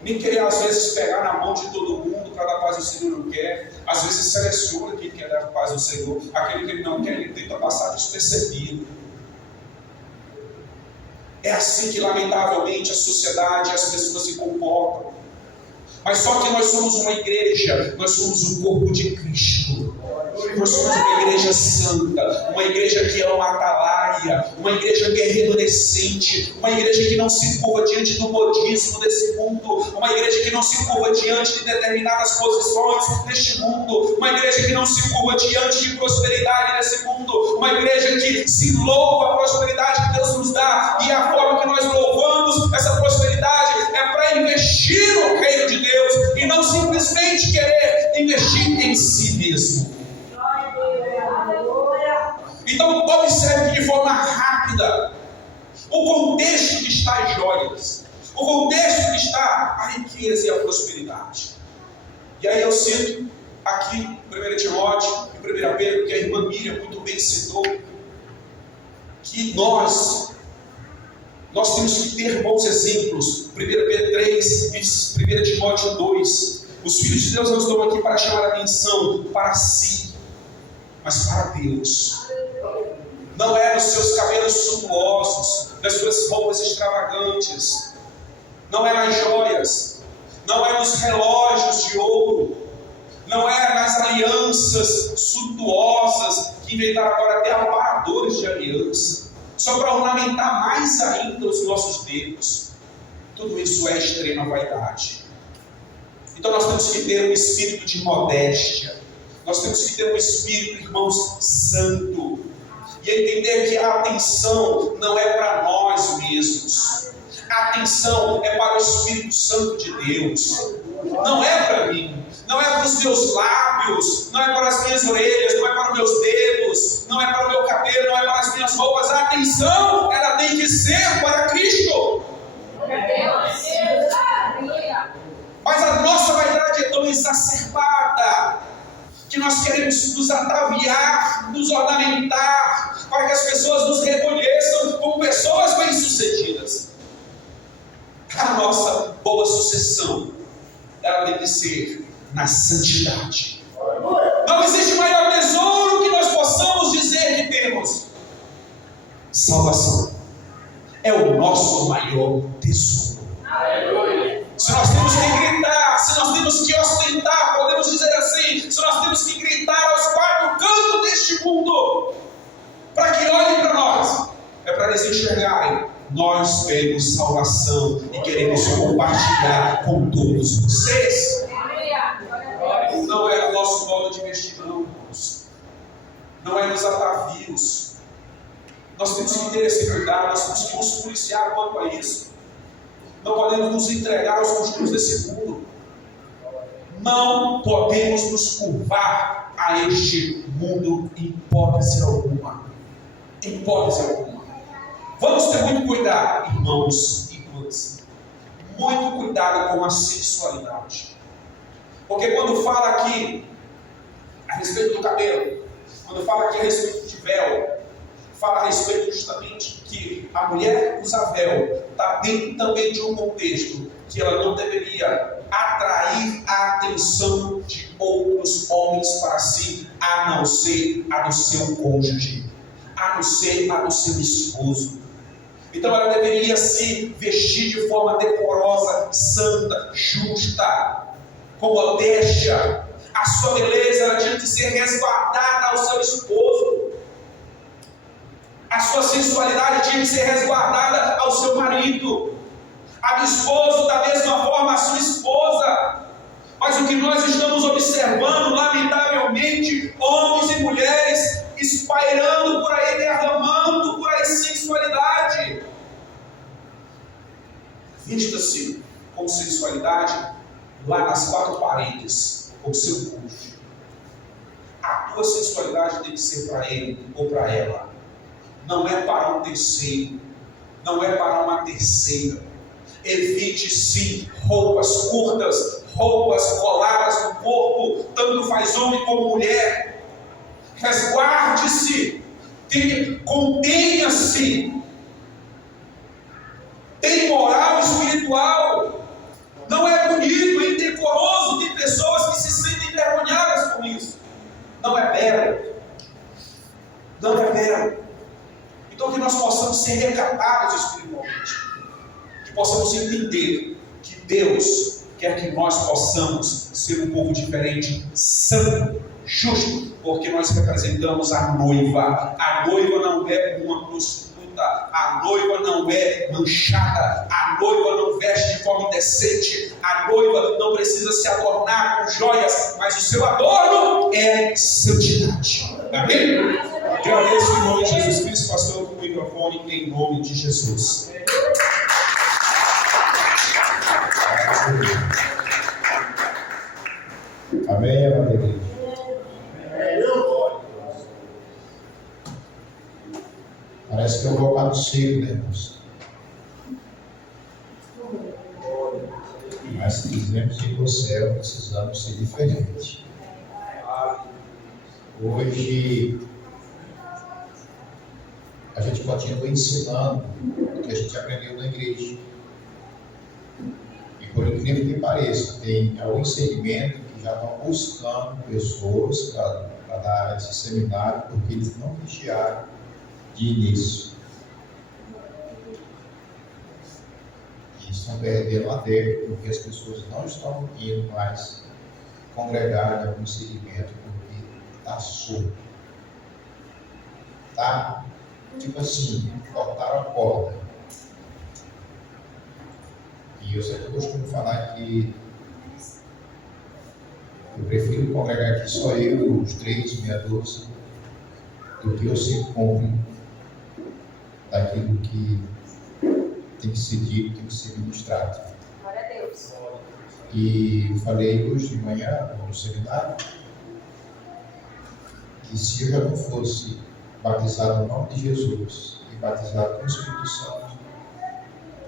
Nem querer às vezes pegar na mão de todo mundo para dar paz ao Senhor não quer. Às vezes seleciona quem quer dar paz ao Senhor. Aquele que ele não quer, ele tenta passar despercebido. É assim que lamentavelmente a sociedade e as pessoas se comportam. Mas só que nós somos uma igreja, nós somos o corpo de Cristo. Nós somos uma igreja santa, uma igreja que é uma atalaia, uma igreja que é remanescente, uma igreja que não se curva diante do modismo desse mundo, uma igreja que não se curva diante de determinadas posições neste mundo, uma igreja que não se curva diante de prosperidade nesse mundo, uma igreja que se louva a prosperidade que Deus nos dá, e a forma que nós louvamos essa prosperidade é para investir no reino de Deus, mesmo. Então, observe que de forma rápida o contexto que está as joias, o contexto que está a riqueza e a prosperidade. E aí eu cito aqui 1 Timóteo e 1 Pedro, que a irmã Miriam muito bem citou, que nós temos que ter bons exemplos. 1 Pedro 3 e 1 Timóteo 2. Os filhos de Deus não estão aqui para chamar a atenção para si, mas para Deus. Não é nos seus cabelos suntuosos, nas suas roupas extravagantes, não é nas joias, não é nos relógios de ouro, não é nas alianças suntuosas que inventaram agora até aparadores de aliança, só para ornamentar mais ainda os nossos dedos. Tudo isso é extrema vaidade. Então nós temos que ter um espírito de modéstia, nós temos que ter um espírito, irmãos, santo, e entender que a atenção não é para nós mesmos, a atenção é para o Espírito Santo de Deus, não é para mim, não é para os meus lábios, não é para as minhas orelhas, não é para os meus dedos, não é para o meu cabelo, não é para as minhas roupas. A atenção, ela tem que ser para Cristo. Mas a nossa vaidade é tão exacerbada que nós queremos nos ataviar, nos ornamentar, para que as pessoas nos reconheçam como pessoas bem-sucedidas. A nossa boa sucessão, ela tem que ser na santidade. Não existe maior tesouro que nós possamos dizer que temos. Salvação é o nosso maior tesouro. Se nós temos que gritar, se nós temos que ostentar, podemos dizer assim, se nós temos que gritar aos quatro cantos deste mundo, para que olhem para nós, é para eles enxergarem: nós temos salvação e queremos compartilhar com todos vocês. Não é o nosso modo de vestir, não, irmãos. Não é nos atavios. Nós temos que ter esse cuidado, nós temos que nos policiar quanto a isso. Não podemos nos entregar aos costumes desse mundo. Não podemos nos curvar a este mundo em hipótese alguma. Em hipótese alguma. Vamos ter muito cuidado, irmãos e irmãs. Muito cuidado com a sensualidade. Porque quando fala aqui a respeito do cabelo, quando fala aqui a respeito de véu, fala a respeito justamente que a mulher que usa véu está dentro também de um contexto que ela não deveria atrair a atenção de outros homens para si, a não ser a do seu cônjuge, a não ser a do seu esposo. Então ela deveria se vestir de forma decorosa, santa, justa, com modéstia. A sua beleza ela tinha que ser resguardada ao seu esposo. A sua sensualidade tinha que ser resguardada ao seu marido. A do esposo, da mesma forma, a sua esposa. Mas o que nós estamos observando, lamentavelmente, homens e mulheres espairando por aí, derramando por aí sensualidade. Vista-se com sensualidade lá nas quatro paredes, com seu cônjuge. A tua sensualidade tem que ser para ele ou para ela. Não é para um terceiro, não é para uma terceira. Evite sim roupas curtas, roupas coladas no corpo, tanto faz homem como mulher. Resguarde-se, contenha-se, tem moral espiritual. Não é bonito, é indecoroso. Tem pessoas que se sentem envergonhadas com isso. Não é belo, não é belo. Então que nós possamos ser recatados espiritualmente, que possamos entender que Deus quer que nós possamos ser um povo diferente, santo, justo, porque nós representamos a noiva. A noiva não é uma prostituta, a noiva não é manchada, a noiva não veste de forma indecente, a noiva não precisa se adornar com joias, mas o seu adorno é santidade. Amém? Agradeço em nome de Jesus Cristo, pastor, com o microfone, em nome de Jesus. Amém, amém. Parece que eu vou lá no seco, né, irmãos? Mas se quisermos ir para o céu, precisamos ser diferentes. Hoje, a gente continua ensinando o que a gente aprendeu na igreja. E por incrível que pareça, tem algum segmento que já estão buscando pessoas para dar esse seminário, porque eles não vigiaram de início. E estão perdendo a tempo, porque as pessoas não estão indo mais congregar em algum segmento, porque está solto. Tá? Tipo assim, cortaram a corda. E eu sempre costumo falar que eu prefiro congregar aqui só eu, os 3, meia dúzia, do que eu ser cumpre daquilo que tem que ser dito, tem que ser ministrado. Glória a Deus. E falei hoje de manhã no seminário que se eu já não fosse batizado no nome de Jesus e batizado com o Espírito Santo,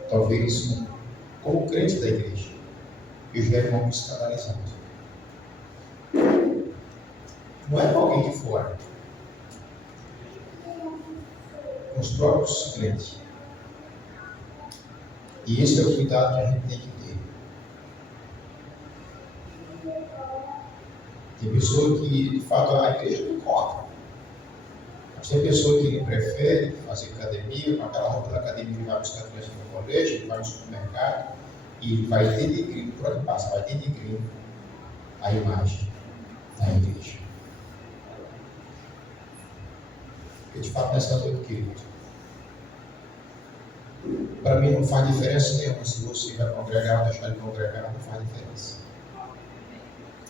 talvez como crente da igreja, eu já ia me escandalizado. Não é com alguém de fora, com os próprios crentes. E esse é o cuidado que a gente tem que ter. Tem pessoa que, de fato, a igreja não conta. Mas tem pessoa que prefere fazer academia, com aquela roupa da academia, ele vai buscar a criança no colégio, ele vai no supermercado, e ele vai denegrir, por onde passa, vai denegrir a imagem da igreja. Porque, de fato, nessa noite, querido, para mim não faz diferença nenhuma se você vai congregar ou deixar de congregar, não faz diferença.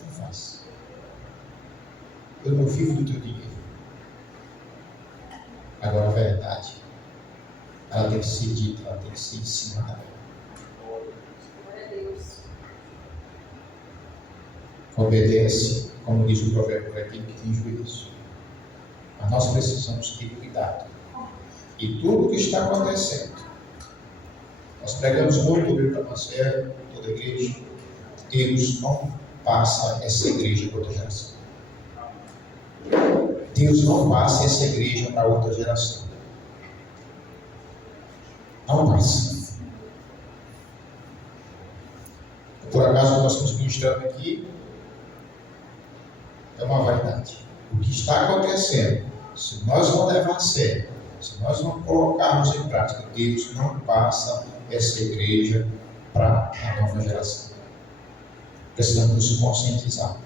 Não faz. Eu não vivo do teu dinheiro. Agora a verdade, ela tem que ser dita, ela tem que ser ensinada. Glória a Deus. Obedece, como diz o provérbio, para aquele que tem juízo. Mas nós precisamos ter cuidado. E tudo o que está acontecendo, nós pregamos muito sobre o Campasfera, toda a igreja. Deus não passa essa igreja para outra geração. Deus não passa essa igreja para outra geração. Não passa. Por acaso nós estamos ministrando aqui, é uma vaidade. O que está acontecendo, se nós não levarmos a sério, se nós não colocarmos em prática, Deus não passa essa igreja para a nova geração. Precisamos nos conscientizar.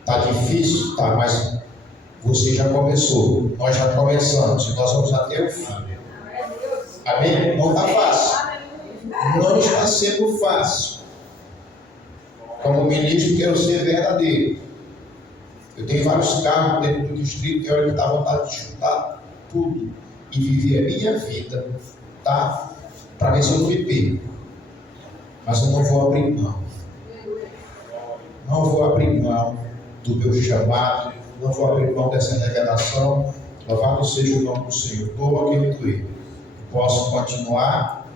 Está difícil? Está, mas você já começou, nós já começamos e nós vamos até o fim. Amém? Não está fácil. Não está sendo fácil. Como ministro, quero ser verdadeiro. Eu tenho vários cargos dentro do distrito, tem hora que dá vontade de chutar tudo e viver a minha vida, tá? Para ver se eu não me perco. Mas eu não vou abrir mão. Não vou abrir mão do meu chamado, não vou abrir mão dessa revelação. Louvado seja o nome do Senhor. Doa quem me doer. Posso continuar,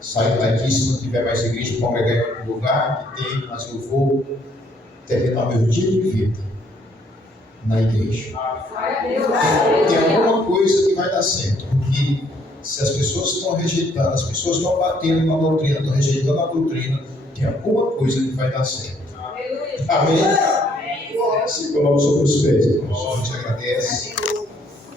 sair daqui se não tiver mais igreja, congregar em outro lugar que tem, mas eu vou terminar meu dia de vida na igreja. Tem alguma coisa que vai dar certo, porque se as pessoas estão rejeitando, as pessoas estão batendo na doutrina, estão rejeitando a doutrina, tem alguma coisa que vai dar certo. Amém? Se coloca sobre os pés, irmãos. A gente agradece.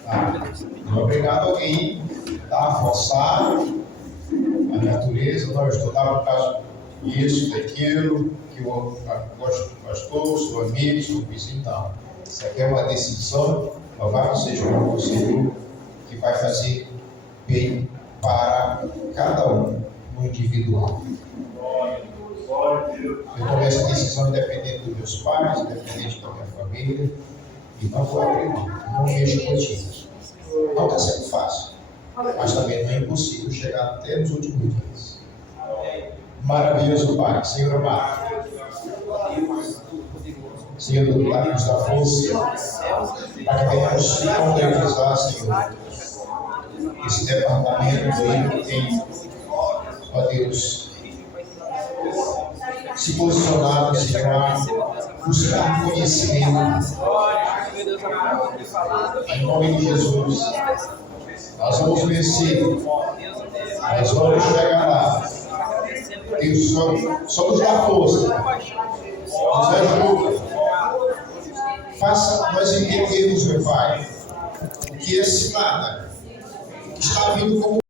Tá? Obrigado a alguém, tá? Forçar a natureza, não estudar por causa disso, daquilo, que eu gosto do pastor, sou amigo, sou vizinho, não. Isso aqui é uma decisão, louvado seja o nome do Senhor, que vai fazer bem para cada um no individual. Eu tomei essa decisão independente dos meus pais, independente da minha família, e não vou abrir mão, não mexo contigo. Não está sendo fácil, mas também não é impossível chegar até nos últimos dias. Maravilhoso Pai, Senhor amado, Senhor do Pai, nos dá força para que venhamos se concretizar, Senhor, esse departamento aí que tem, ó Deus, se posicionado, Senhor, a buscar conhecimento. Em nome de Jesus, nós vamos vencer, nós vamos chegar lá. Deus, só nos dá força, nos ajuda. Faça nós entendermos, meu Pai, o que é cilada, que está vindo como